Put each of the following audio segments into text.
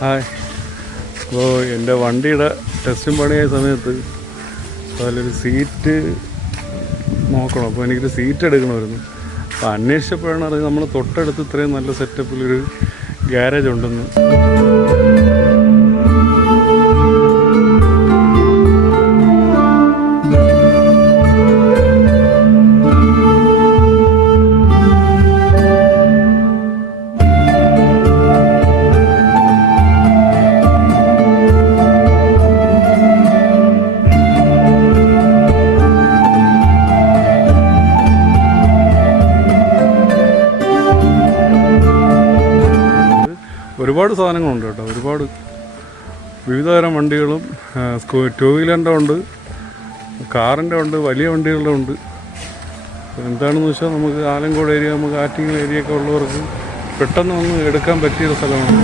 Hi. അപ്പോൾ എൻ്റെ വണ്ടിയുടെ ടെസ്റ്റും പണിയായ സമയത്ത് അതിലൊരു സീറ്റ് നോക്കണം. അപ്പോൾ എനിക്കൊരു സീറ്റ് എടുക്കണമായിരുന്നു. അപ്പോൾ അന്വേഷിച്ചപ്പോഴാണ് അറിയാം നമ്മൾ തൊട്ടടുത്ത് ഇത്രയും നല്ല സെറ്റപ്പിലൊരു ഗ്യാരേജ് ഉണ്ടെന്ന്. ഒരുപാട് സാധനങ്ങളുണ്ട് കേട്ടോ, ഒരുപാട് വിവിധതരം വണ്ടികളും ടൂ വീലറിൻ്റെ ഉണ്ട്, കാറിൻ്റെ ഉണ്ട്, വലിയ വണ്ടികളുടെ ഉണ്ട്. എന്താണെന്ന് വെച്ചാൽ നമുക്ക് ആലങ്കോട് ഏരിയ, നമുക്ക് ആറ്റിങ്ങൽ ഏരിയ ഒക്കെ ഉള്ളവർക്ക് പെട്ടെന്ന് വന്ന് എടുക്കാൻ പറ്റിയൊരു സ്ഥലമാണ്.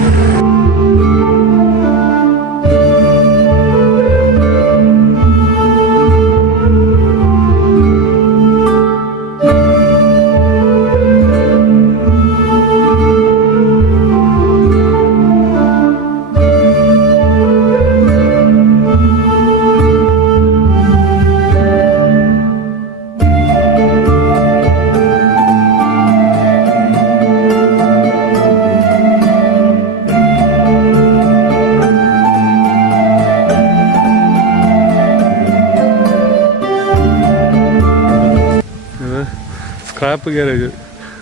Scrap garage.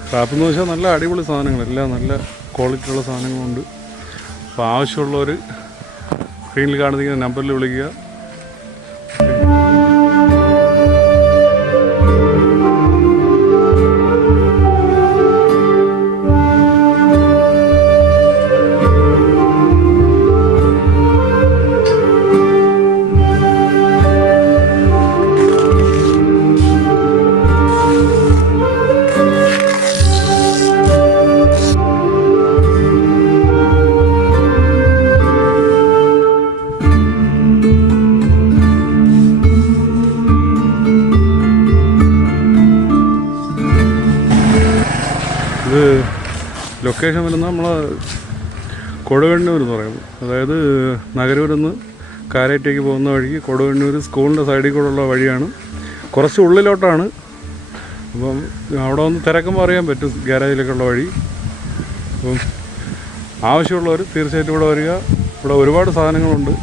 സ്ക്രാപ്പ് എന്ന് വെച്ചാൽ നല്ല അടിപൊളി സാധനങ്ങൾ, എല്ലാം നല്ല ക്വാളിറ്റിയുള്ള സാധനങ്ങളുണ്ട്. അപ്പോൾ ആവശ്യമുള്ളവർ സ്ക്രീനിൽ കാണുന്ന നമ്പറിൽ വിളിക്കുക. ഇത് ലൊക്കേഷൻ വരുന്നത് നമ്മൾ കൊടുവണ്ണൂർ എന്ന് പറയും. അതായത് നഗരൂരിൽ നിന്ന് കാരേറ്റേക്ക് പോകുന്ന വഴിക്ക് കൊടുവണ്ണൂർ സ്കൂളിൻ്റെ സൈഡിൽ കൂടെയുള്ള വഴിയാണ്. കുറച്ച് ഉള്ളിലോട്ടാണ്. അപ്പം അവിടെ ഒന്ന് തിരക്കുമ്പോൾ അറിയാൻ പറ്റും ഗ്യാരേജിലേക്കുള്ള വഴി. അപ്പം ആവശ്യമുള്ളവർ തീർച്ചയായിട്ടും ഇവിടെ വരിക. ഇവിടെ ഒരുപാട് സാധനങ്ങളുണ്ട്.